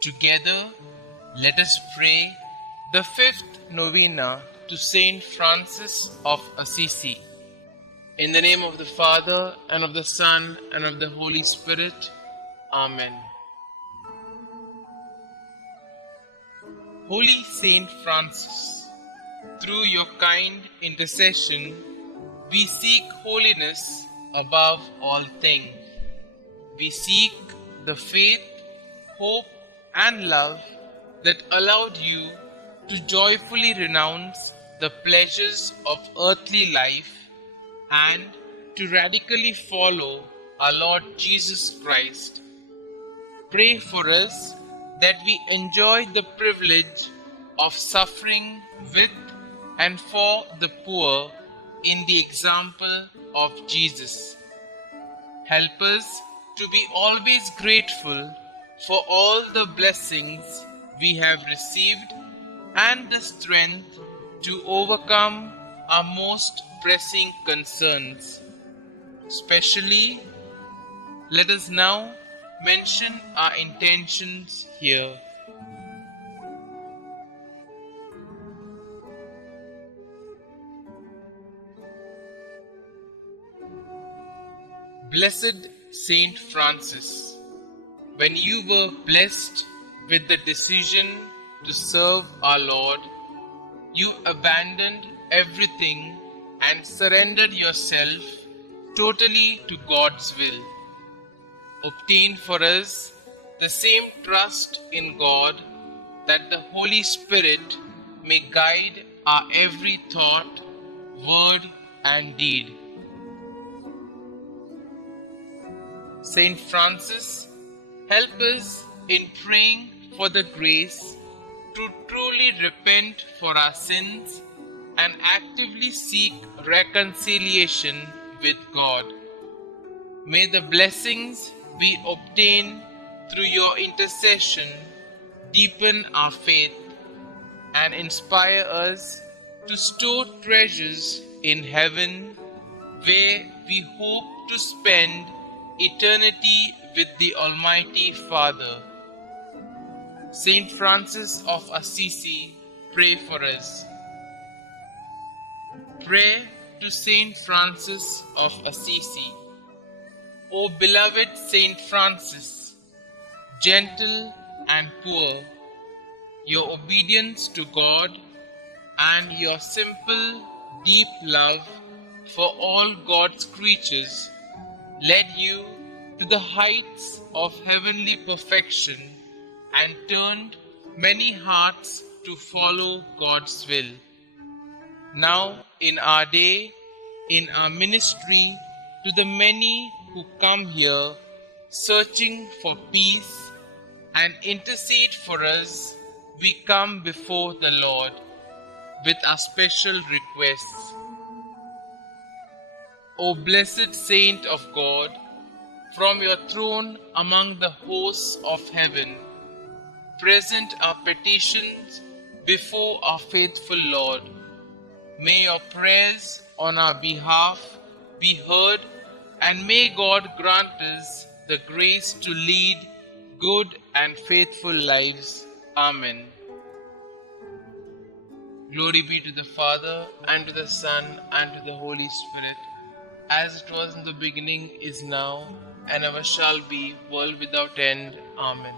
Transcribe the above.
Together, let us pray the fifth Novena to St Francis of Assisi. In the name of the Father, and of the Son, and of the Holy Spirit. Amen. Holy Saint Francis, through your kind intercession, we seek holiness above all things. We seek the faith, hope, and love that allowed you to joyfully renounce the pleasures of earthly life and to radically follow our Lord Jesus Christ. Pray for us that we enjoy the privilege of suffering with and for the poor in the example of Jesus. Help us to be always grateful for all the blessings we have received and the strength to overcome our most pressing concerns. Especially, let us now mention our intentions here. Blessed Saint Francis, when you were blessed with the decision to serve our Lord, you abandoned everything and surrendered yourself totally to God's will. Obtain for us the same trust in God, that the Holy Spirit may guide our every thought, word, and deed. Saint Francis, help us in praying for the grace to truly repent for our sins and actively seek reconciliation with God. May the blessings we obtain through your intercession deepen our faith and inspire us to store treasures in heaven, where we hope to spend eternity with the Almighty Father. St Francis of Assisi, pray for us. Pray to St Francis of Assisi. O beloved St Francis, gentle and poor, your obedience to God and your simple, deep love for all God's creatures led you to the heights of heavenly perfection and turned many hearts to follow God's will. Now, in our day, in our ministry, to the many who come here searching for peace and intercede for us, we come before the Lord with our special requests. O blessed Saint of God, from your throne among the hosts of heaven, present our petitions before our faithful Lord. May your prayers on our behalf be heard, and may God grant us the grace to lead good and faithful lives. Amen. Glory be to the Father, and to the Son, and to the Holy Spirit, as it was in the beginning, is now, and ever shall be, world without end. Amen.